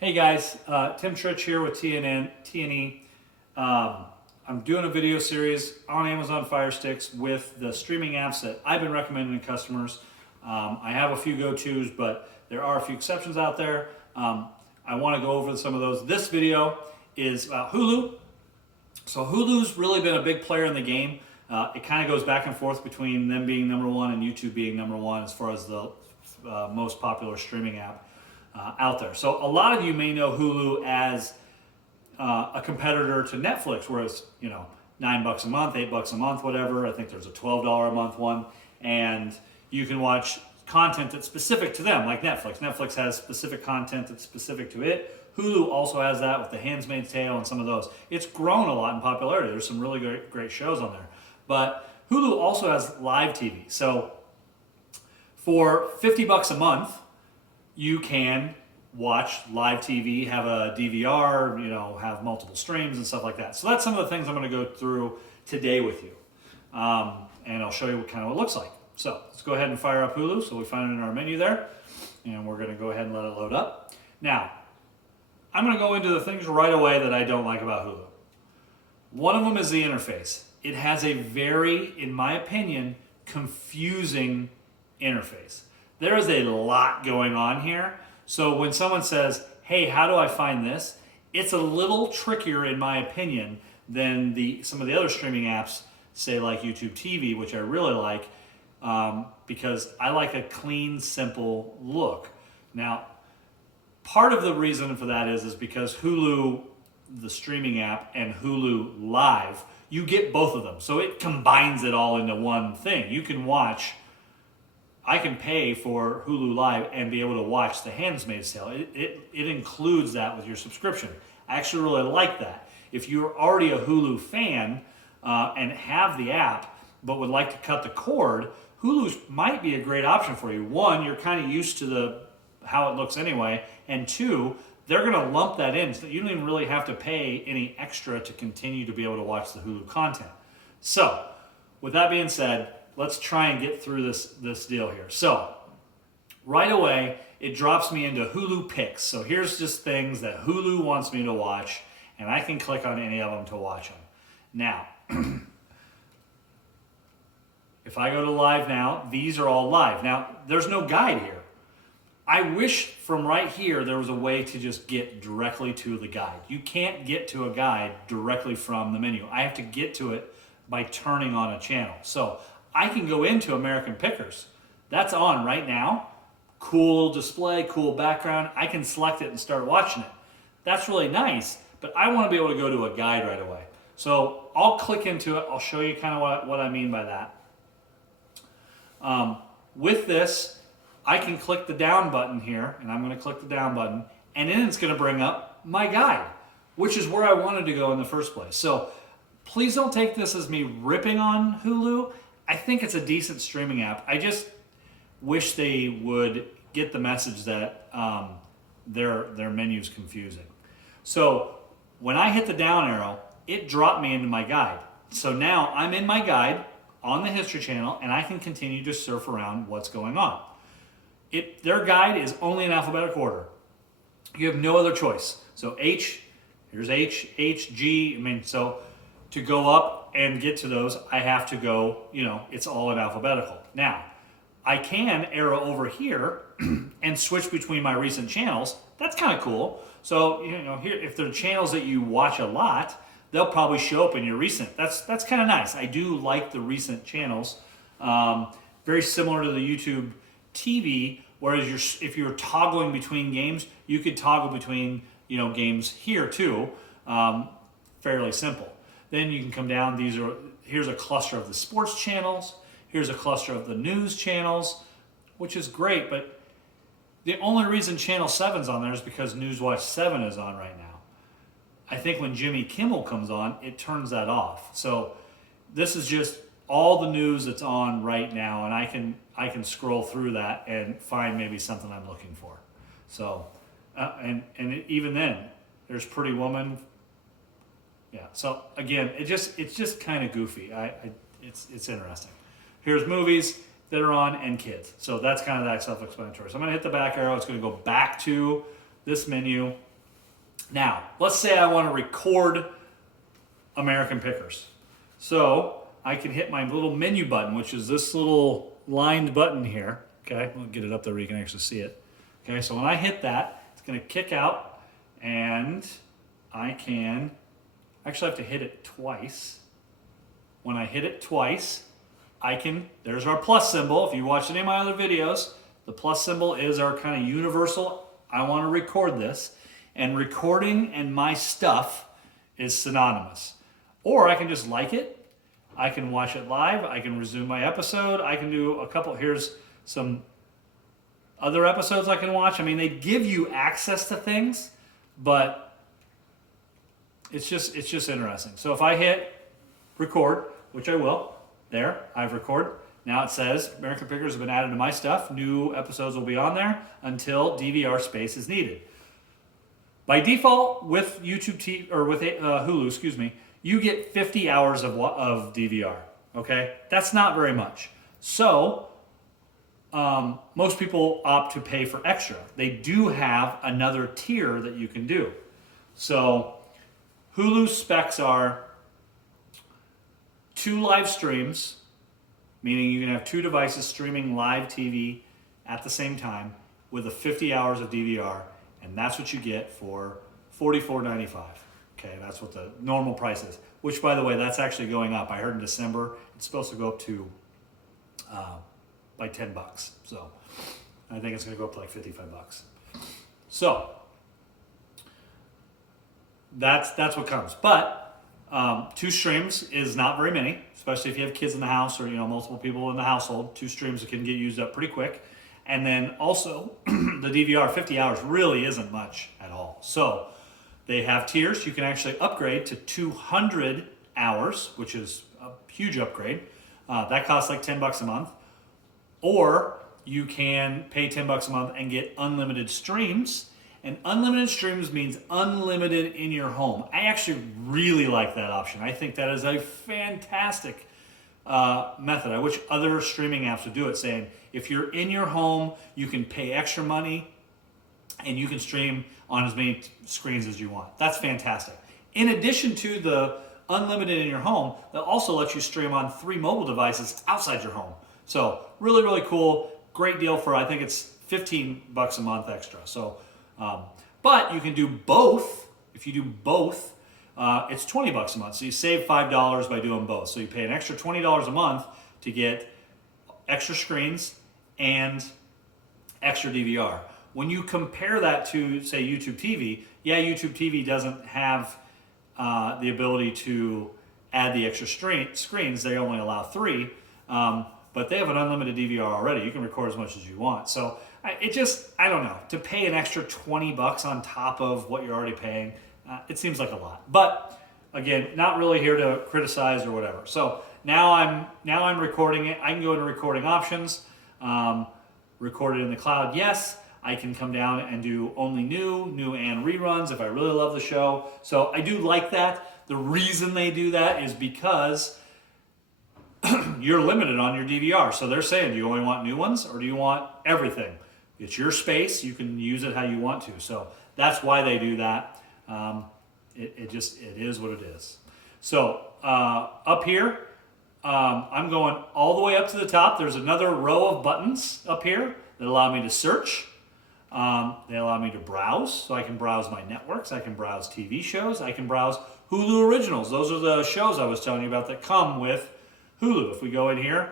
Hey guys, Tim Trich here with TNE. I'm doing a video series on Amazon Fire Sticks with the streaming apps that I've been recommending to customers. I have a few go-tos, but there are a few exceptions out there. I want to go over some of those. This video is about Hulu. So Hulu's really been a big player in the game. It kind of goes back and forth between them being number one and YouTube being number one as far as the most popular streaming app out there. So a lot of you may know Hulu as a competitor to Netflix, where it's $9 a month, $8 a month, whatever. I think there's a $12 a month one, and you can watch content that's specific to them, like Netflix. Netflix has specific content that's specific to it. Hulu also has that with The Handmaid's Tale and some of those. It's grown a lot in popularity. There's some really great shows on there. But Hulu also has live TV. So for $50 a month, you can watch live TV, have a DVR, have multiple streams and stuff like that. So that's some of the things I'm going to go through today with you. And I'll show you what kind of it looks like. So let's go ahead and fire up Hulu. So we find it in our menu there. And we're going to go ahead and let it load up. Now, I'm going to go into the things right away that I don't like about Hulu. One of them is the interface. It has a very, in my opinion, confusing interface. There is a lot going on here. So when someone says, hey, how do I find this? It's a little trickier, in my opinion, than some of the other streaming apps, say like YouTube TV, which I really like, because I like a clean, simple look. Now, part of the reason for that is because Hulu, the streaming app, and Hulu Live, you get both of them. So it combines it all into one thing. You can watch, I can pay for Hulu Live and be able to watch The Handmaid's Tale. It includes that with your subscription. I actually really like that. If you're already a Hulu fan and have the app, but would like to cut the cord, Hulu might be a great option for you. One, you're kind of used to how it looks anyway, and two, they're going to lump that in so that you don't even really have to pay any extra to continue to be able to watch the Hulu content. So, with that being said, let's try and get through this deal here. So, right away, it drops me into Hulu Picks. So here's just things that Hulu wants me to watch, and I can click on any of them to watch them. Now, if I go to live now, these are all live. Now, there's no guide here. I wish from right here there was a way to just get directly to the guide. You can't get to a guide directly from the menu. I have to get to it by turning on a channel. So I can go into American Pickers. That's on right now. Cool display, cool background. I can select it and start watching it. That's really nice, but I want to be able to go to a guide right away. So I'll click into it. I'll show you kind of what I mean by that. With this, I can click the down button here, and I'm going to click the down button, and then it's going to bring up my guide, which is where I wanted to go in the first place. So please don't take this as me ripping on Hulu. I think it's a decent streaming app. I just wish they would get the message that their menu's confusing. So when I hit the down arrow, it dropped me into my guide. So now I'm in my guide on the History channel, and I can continue to surf around what's going on. Their guide is only in alphabetical order. You have no other choice. So here's H, G. So to go up and get to those, I have to go, it's all in alphabetical. Now, I can arrow over here and switch between my recent channels. That's kind of cool. So, here, if they're channels that you watch a lot, they'll probably show up in your recent. That's kind of nice. I do like the recent channels. Very similar to the YouTube TV, whereas if you're toggling between games, you could toggle between games here too. Fairly simple. Then you can come down. Here's a cluster of the sports channels. Here's a cluster of the news channels, which is great. But the only reason Channel 7's on there is because Newswatch 7 is on right now. I think when Jimmy Kimmel comes on, it turns that off. So this is just all the news that's on right now, and I can scroll through that and find maybe something I'm looking for. So, and even then, there's Pretty Woman. Yeah. So again, it's just kind of goofy. It's interesting. Here's movies that are on and kids. So that's kind of that self-explanatory. So I'm going to hit the back arrow. It's going to go back to this menu. Now, let's say I want to record American Pickers. So I can hit my little menu button, which is this little lined button here. Okay, we'll get it up there where you can actually see it. Okay, so when I hit that, it's going to kick out, and I can actually have to hit it twice. When I hit it twice, there's our plus symbol. If you watch any of my other videos, the plus symbol is our kind of universal, I want to record this. And recording and my stuff is synonymous. Or I can just like it. I can watch it live. I can resume my episode. I can do a couple. Here's some other episodes I can watch. I mean, they give you access to things, but it's just interesting. So if I hit record, which I will, there, I've recorded. Now it says American Pickers have been added to my stuff. New episodes will be on there until DVR space is needed. By default, with Hulu, you get 50 hours of DVR. Okay, that's not very much. So most people opt to pay for extra. They do have another tier that you can do. So Hulu specs are 2 live streams, meaning you can have 2 devices streaming live TV at the same time with a 50 hours of DVR, and that's what you get for $44.95. Okay, that's what the normal price is, which, by the way, that's actually going up. I heard in December it's supposed to go up to like $10. So I think it's going to go up to like $55. So that's what comes. But 2 streams is not very many, especially if you have kids in the house or multiple people in the household. 2 streams can get used up pretty quick. And then also the DVR 50 hours really isn't much at all. So they have tiers. You can actually upgrade to 200 hours, which is a huge upgrade. That costs like $10 a month. Or you can pay $10 a month and get unlimited streams. And unlimited streams means unlimited in your home. I actually really like that option. I think that is a fantastic method. I wish other streaming apps would do it, saying if you're in your home, you can pay extra money and you can stream on as many screens as you want. That's fantastic. In addition to the unlimited in your home, they'll also let you stream on 3 mobile devices outside your home. So really, really cool. Great deal for, I think it's $15 a month extra. So, but you can do both. If you do both, it's $20 a month. So you save $5 by doing both. So you pay an extra $20 a month to get extra screens and extra DVR. When you compare that to, say, YouTube TV, YouTube TV doesn't have the ability to add the extra screens. They only allow 3, but they have an unlimited DVR already. You can record as much as you want. So I don't know. To pay an extra $20 on top of what you're already paying, it seems like a lot. But again, not really here to criticize or whatever. So now I'm recording it. I can go into recording options, record it in the cloud. Yes, I can come down and do only new and reruns if I really love the show. So I do like that. The reason they do that is because you're limited on your DVR. So they're saying, do you only want new ones or do you want everything? It's your space. You can use it how you want to. So that's why they do that. It is what it is. So up here, I'm going all the way up to the top. There's another row of buttons up here that allow me to search. They allow me to browse. So I can browse my networks. I can browse TV shows. I can browse Hulu Originals. Those are the shows I was telling you about that come with Hulu. If we go in here,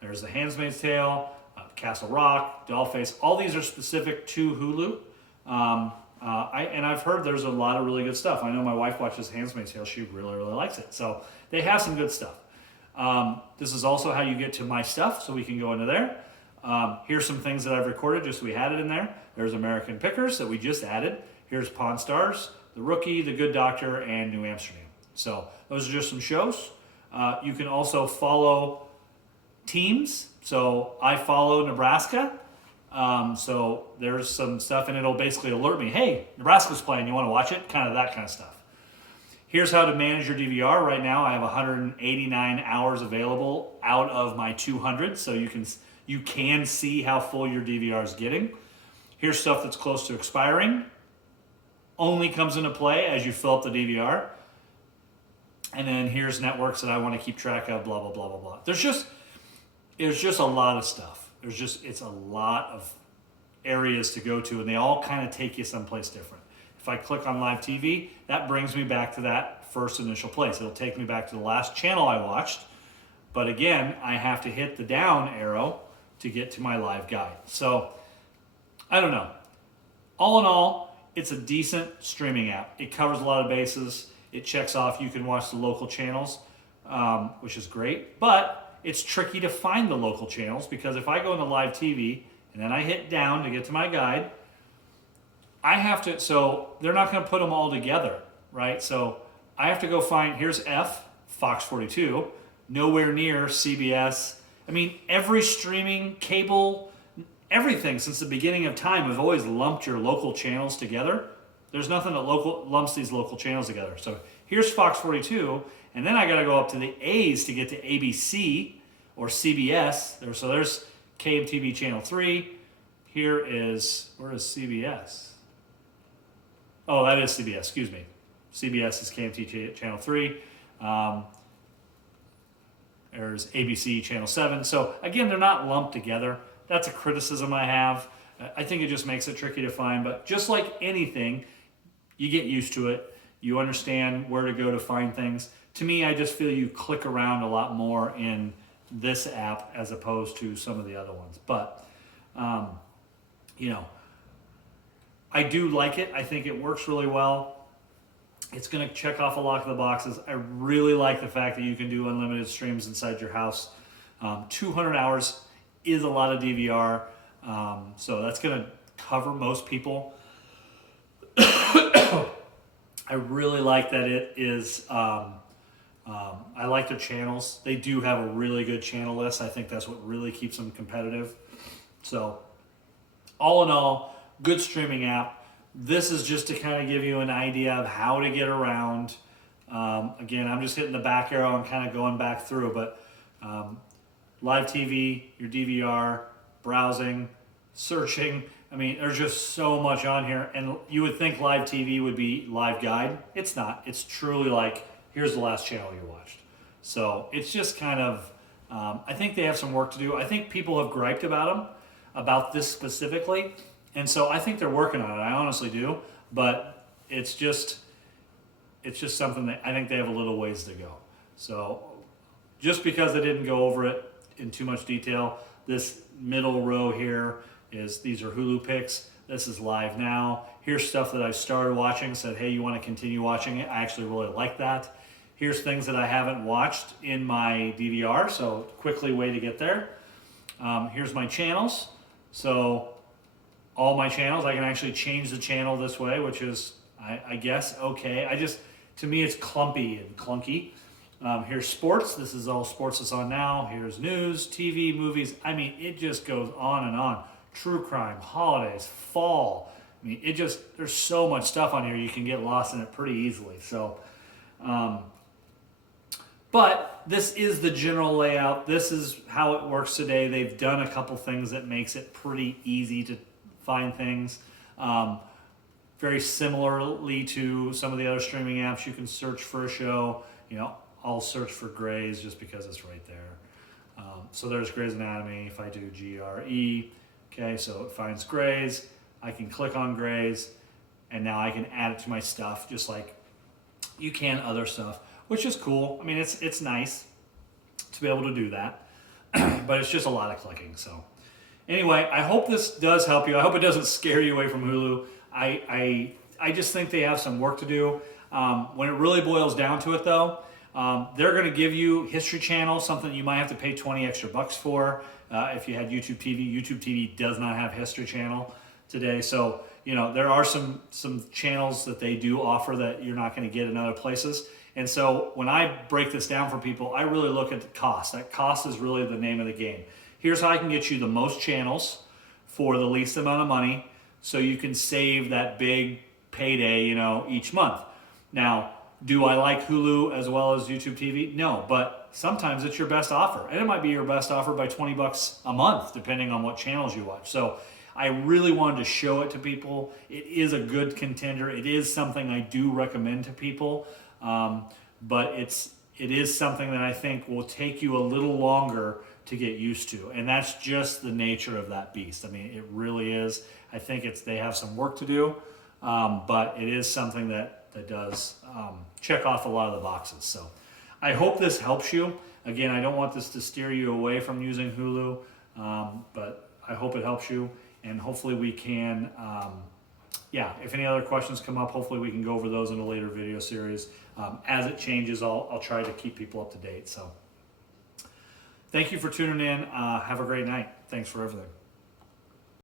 there's The Handmaid's Tale, Castle Rock, Dollface. All these are specific to Hulu. I've heard there's a lot of really good stuff. I know my wife watches Handmaid's Tale. She really, really likes it. So they have some good stuff. This is also how you get to my stuff, so we can go into there. Here's some things that I've recorded, just so we had it in there. There's American Pickers that we just added. Here's Pawn Stars, The Rookie, The Good Doctor, and New Amsterdam. So those are just some shows. You can also follow teams. So I follow Nebraska. So there's some stuff, and it'll basically alert me, hey, Nebraska's playing, you want to watch it? Kind of that kind of stuff. Here's how to manage your DVR. Right now I have 189 hours available out of my 200, so you can see how full your DVR is getting. Here's stuff that's close to expiring. only comes into play as you fill up the DVR. And then here's networks that I want to keep track of, blah, blah, blah, blah, blah. There's just a lot of stuff. It's a lot of areas to go to, and they all kind of take you someplace different. If I click on live TV, that brings me back to that first initial place. It'll take me back to the last channel I watched. But again, I have to hit the down arrow to get to my live guide. So, I don't know. All in all, it's a decent streaming app. It covers a lot of bases. It checks off you can watch the local channels, which is great. But it's tricky to find the local channels because if I go into live TV and then I hit down to get to my guide, I have to, so they're not going to put them all together, right? So I have to go find, here's Fox 42, nowhere near CBS. I mean, every streaming, cable, everything since the beginning of time have always lumped your local channels together. There's nothing that lumps these local channels together. So here's Fox 42, and then I got to go up to the A's to get to ABC or CBS. So there's KMTV Channel 3. Where is CBS? Oh, that is CBS, excuse me. CBS is KMT Channel 3. There's ABC Channel 7. So again, they're not lumped together. That's a criticism I have. I think it just makes it tricky to find, but just like anything, you get used to it. You understand where to go to find things. To me, I just feel you click around a lot more in this app as opposed to some of the other ones. But, I do like it. I think it works really well. It's going to check off a lot of the boxes. I really like the fact that you can do unlimited streams inside your house. 200 hours is a lot of DVR. So that's going to cover most people. I really like that it is, I like their channels. They do have a really good channel list. I think that's what really keeps them competitive. So all in all, good streaming app. This is just to kind of give you an idea of how to get around. Again, I'm just hitting the back arrow and kind of going back through, but live TV, your DVR, browsing, searching. I mean, there's just so much on here, and you would think live TV would be live guide. It's not. It's truly like, here's the last channel you watched. So it's just kind of, I think they have some work to do. I think people have griped about this specifically, and so I think they're working on it. I honestly do, but it's just something that I think they have a little ways to go. So just because I didn't go over it in too much detail, this middle row here these are Hulu picks. This is live now. Here's stuff that I started watching, said, hey, you want to continue watching it? I actually really like that. Here's things that I haven't watched in my DVR, so quickly way to get there. Here's my channels. So all my channels, I can actually change the channel this way, which is, I guess, okay. To me, it's clumpy and clunky. Here's sports. This is all sports that's on now. Here's news, TV, movies. I mean, it just goes on and on. True crime, holidays, fall. I mean, there's so much stuff on here, you can get lost in it pretty easily. So, but this is the general layout. This is how it works today. They've done a couple things that makes it pretty easy to find things. Very similarly to some of the other streaming apps, you can search for a show. I'll search for Grey's just because it's right there. So there's Grey's Anatomy. If I do GRE, okay, so it finds Grey's. I can click on Grey's, and now I can add it to my stuff just like you can other stuff, which is cool. I mean, it's nice to be able to do that, but it's just a lot of clicking. So anyway, I hope this does help you. I hope it doesn't scare you away from Hulu. I just think they have some work to do. When it really boils down to it, though, they're going to give you History Channel, something you might have to pay 20 extra bucks for. If you had YouTube TV, YouTube TV does not have History Channel today. So, there are some channels that they do offer that you're not going to get in other places. And so when I break this down for people, I really look at the cost. That cost is really the name of the game. Here's how I can get you the most channels for the least amount of money so you can save that big payday, each month. Now, do I like Hulu as well as YouTube TV? No, but sometimes it's your best offer. And it might be your best offer by 20 bucks a month, depending on what channels you watch. So I really wanted to show it to people. It is a good contender. It is something I do recommend to people, but it is something that I think will take you a little longer to get used to, and that's just the nature of that beast. I mean, it really is. I think they have some work to do, but it is something that does check off a lot of the boxes. So I hope this helps you. Again, I don't want this to steer you away from using Hulu, but I hope it helps you, and hopefully we can, if any other questions come up, hopefully we can go over those in a later video series. As it changes, I'll try to keep people up to date. So thank you for tuning in. Have a great night. Thanks for everything.